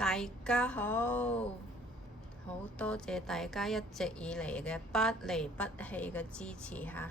大家好，好多謝大家一直以嚟嘅不離不棄嘅支持嚇，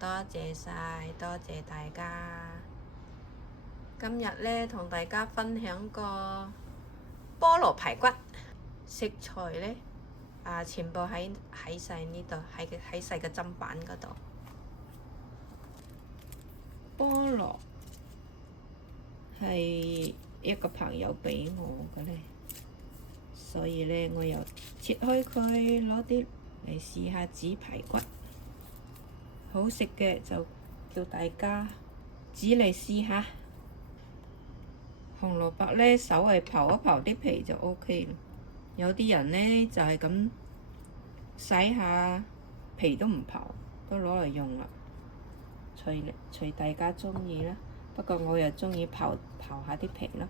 多謝晒，多謝大家。今日呢，同大家分享個菠蘿排骨，食材呢，全部喺晒呢度，喺晒個砧板嗰度。菠蘿係一個朋友畀我嘅呢，所以呢，我又切開佢，攞啲嚟試下煮排骨。好食嘅就叫大家煮嚟試下。紅蘿蔔呢，稍微刨一刨啲皮就 OK 啦。有啲人呢，就係咁洗下皮都唔刨，都攞嚟用啦。隨大家鍾意啦。不過我又鍾意刨下啲皮啦。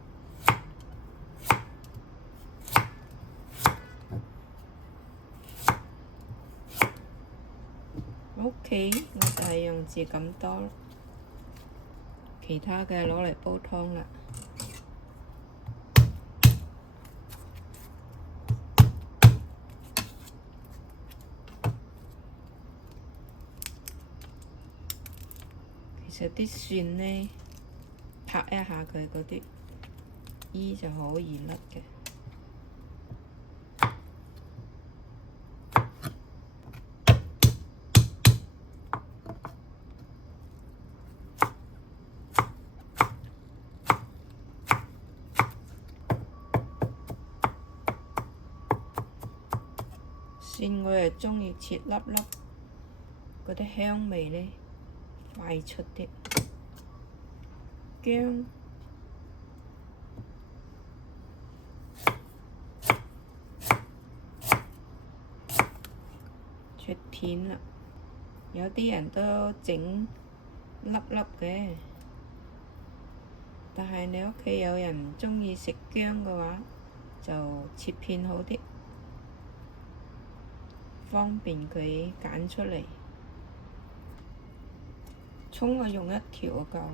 OK，我就係用住咁多，其他嘅攞嚟煲湯啦。其實啲蒜呢，拍一下佢嗰啲衣就可以甩嘅。蒜我又鍾意切粒粒，嗰啲香味呢快出啲。薑出片啦，有啲人都整粒粒嘅，但係你屋企有人唔鍾意食薑嘅話，就切片好啲，方便佢揀出嚟。葱我用一條就夠啦。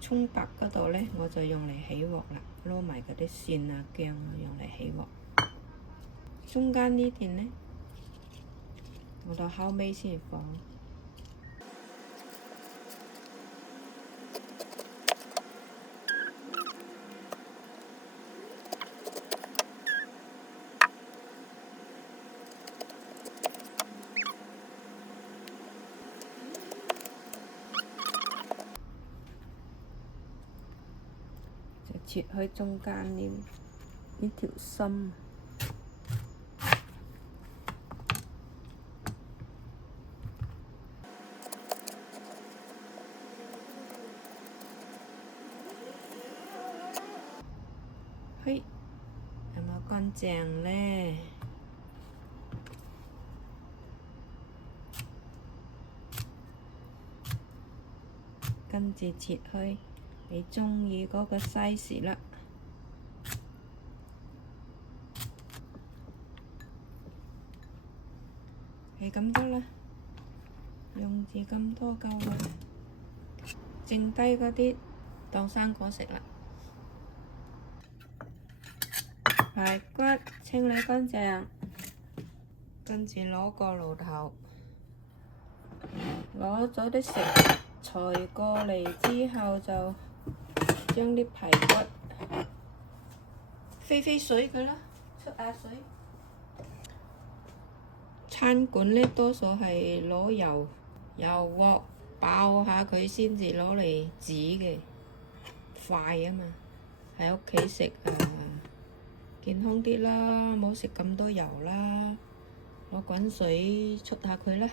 葱白嗰度呢，我就用嚟起鑊啦，撈埋嗰啲蒜啊薑啊，用嚟起鑊。中間呢段呢，我到後尾先放。就切開中間呢條心。嘿，有冇乾淨呢？跟住切開你鍾意嗰個 size 啦。係咁多啦，用住咁多夠啦。剩低嗰啲當生果食啦。排骨清理乾淨，跟住攞個爐頭，攞咗啲食材過嚟之後，就將啲排骨飛水佢啦，出下水。餐館呢，多數係攞油鑊爆下佢先至攞嚟煮嘅，快啊嘛。喺屋企食健康啲啦，冇食咁多油啦，攞滾水出下佢啦。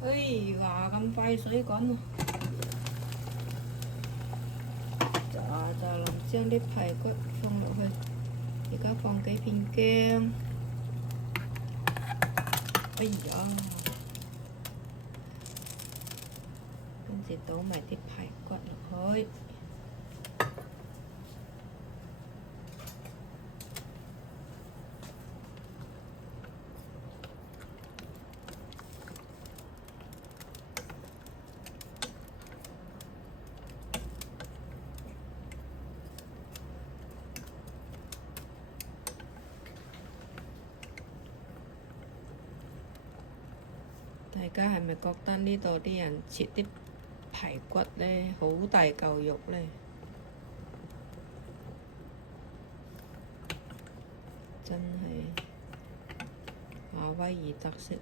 話咁快水滾喎，就將啲排骨放落去，而家放幾片薑。跟住倒埋啲排骨落去。大家係咪覺得呢度啲人切啲排骨呢，好大嚿肉呢？真係夏威夷特色。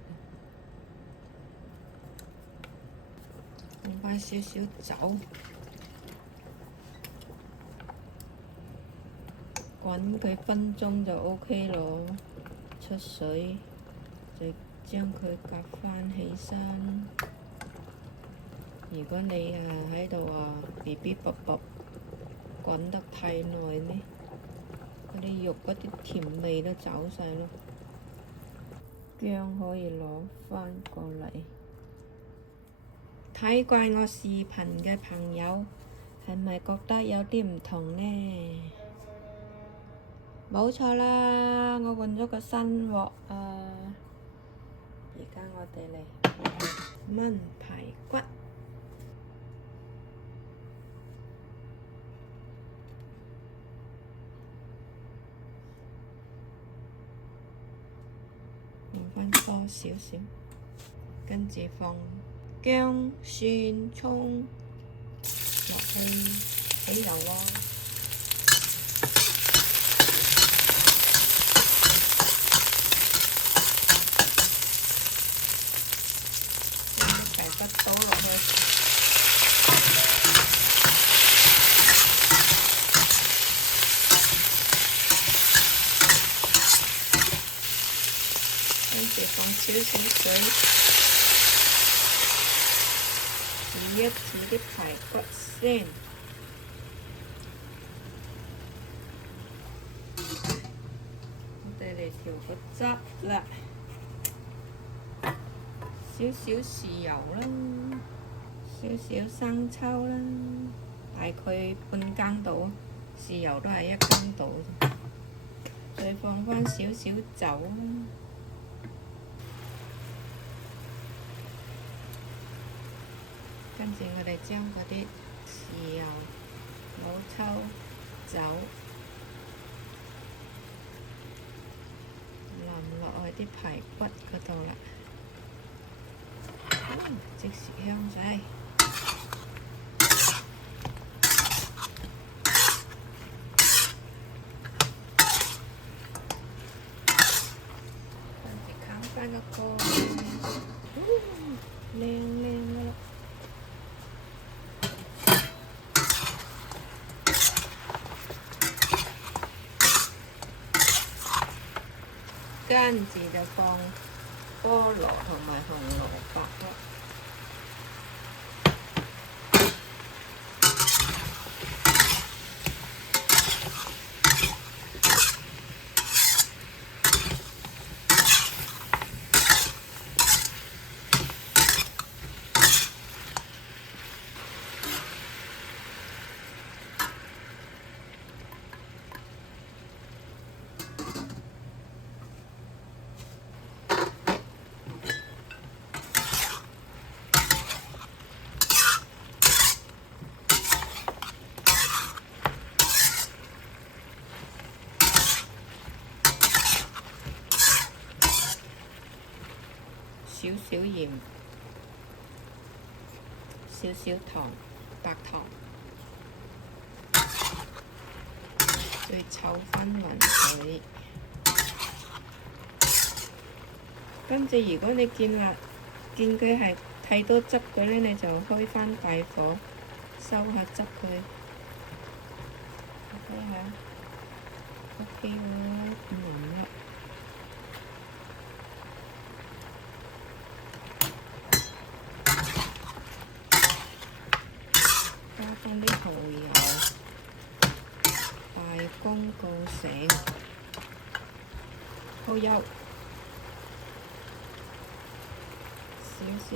放返少少酒，滾佢分鐘就 OK 咯。出水，再將佢夾返起身。如果你喺度嗶嗶啵啵滾得太耐呢，嗰啲肉嗰啲甜味都走晒咯。薑可以攞返過嚟。睇慣我視頻嘅朋友，係咪覺得有啲唔同呢？冇錯啦，我換咗個新鑊啊！而家我哋嚟燜排骨。放返多少少，跟住放薑、蒜、葱落去起油喎。倒落去，跟住放少少水，煮一煮啲排骨先。我哋嚟調個汁啦。少少豉油啦，少少生抽啦，大概半羹度，豉油都係1羹度。再放返少少酒啦，跟住我哋將嗰啲豉油、老抽、酒淋落去啲排骨嗰度啦。即時香仔，跟住冚返個鍋，靚靚㗎啦！跟住就放菠蘿同埋紅蘿蔔咯。少少鹽，少少糖，白糖，再湊返勻佢。跟住如果你見佢係太多汁嘅呢，你就開返大火，收下汁佢。睇下 ，OK 喎，唔濃啦。加返啲蠔油，大功告成。蠔油少少，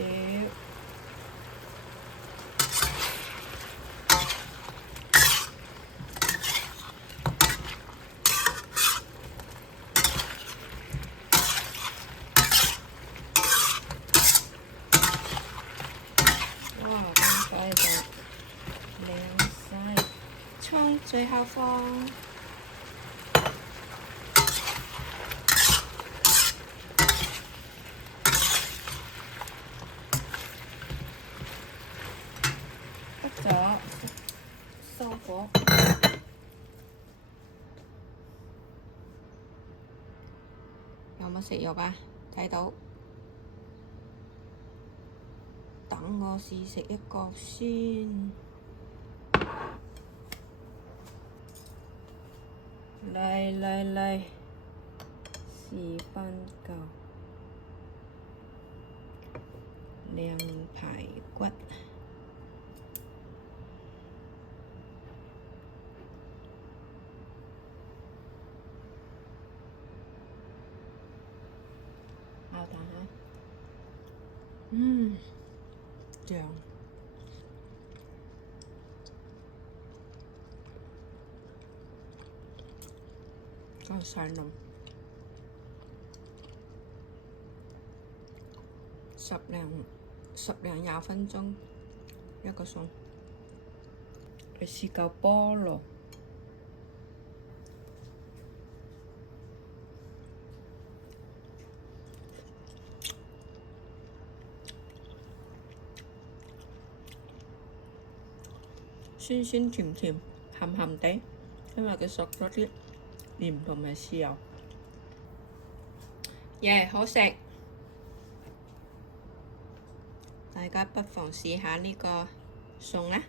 葱最後放得咗，收火。有冇食肉啊？睇到。等我試食一個先。嚟，試返個涼排骨。咬啖下，醬。夠晒濃，10-20分鐘一個餸。嚟試嚿菠蘿，酸酸甜甜，鹹鹹地，因為佢索咗啲鹽同埋豉油。好食！大家不妨試下呢個餸啦。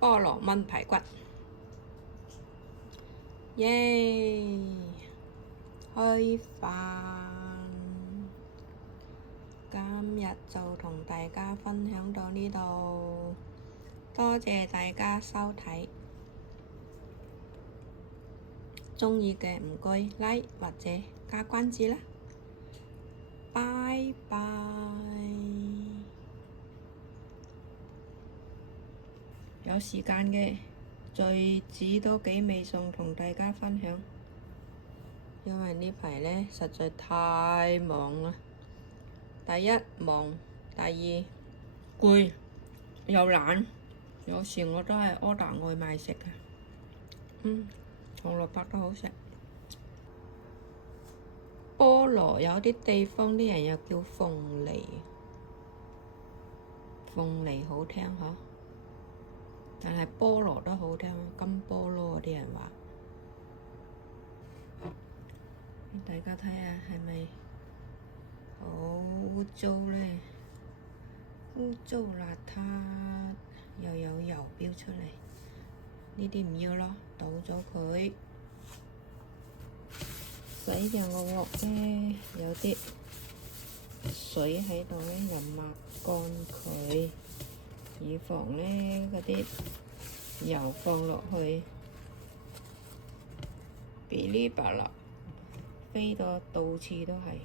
菠蘿炆排骨，開飯！今日就同大家分享到呢度，多謝大家收睇。鍾意嘅唔該 like 或者加關注啦，拜拜。有時間嘅再煮多幾味餸同大家分享，因為呢排呢實在太忙啦。第一忙，第二攰又懶，有時我都係order外賣食嘅。紅蘿蔔都好食。菠蘿有啲地方啲人又叫鳳梨，鳳梨好聽嗬，但係菠蘿都好聽，金菠蘿啲人話。大家睇下係咪好污糟呢？污糟邋遢，又有油標出嚟，呢啲唔要咯，倒咗佢。洗淨個鑊呢，有啲水喺度呢，就抹乾佢，以防呢嗰啲油放落去，噼哩啪啦飛到到處都係。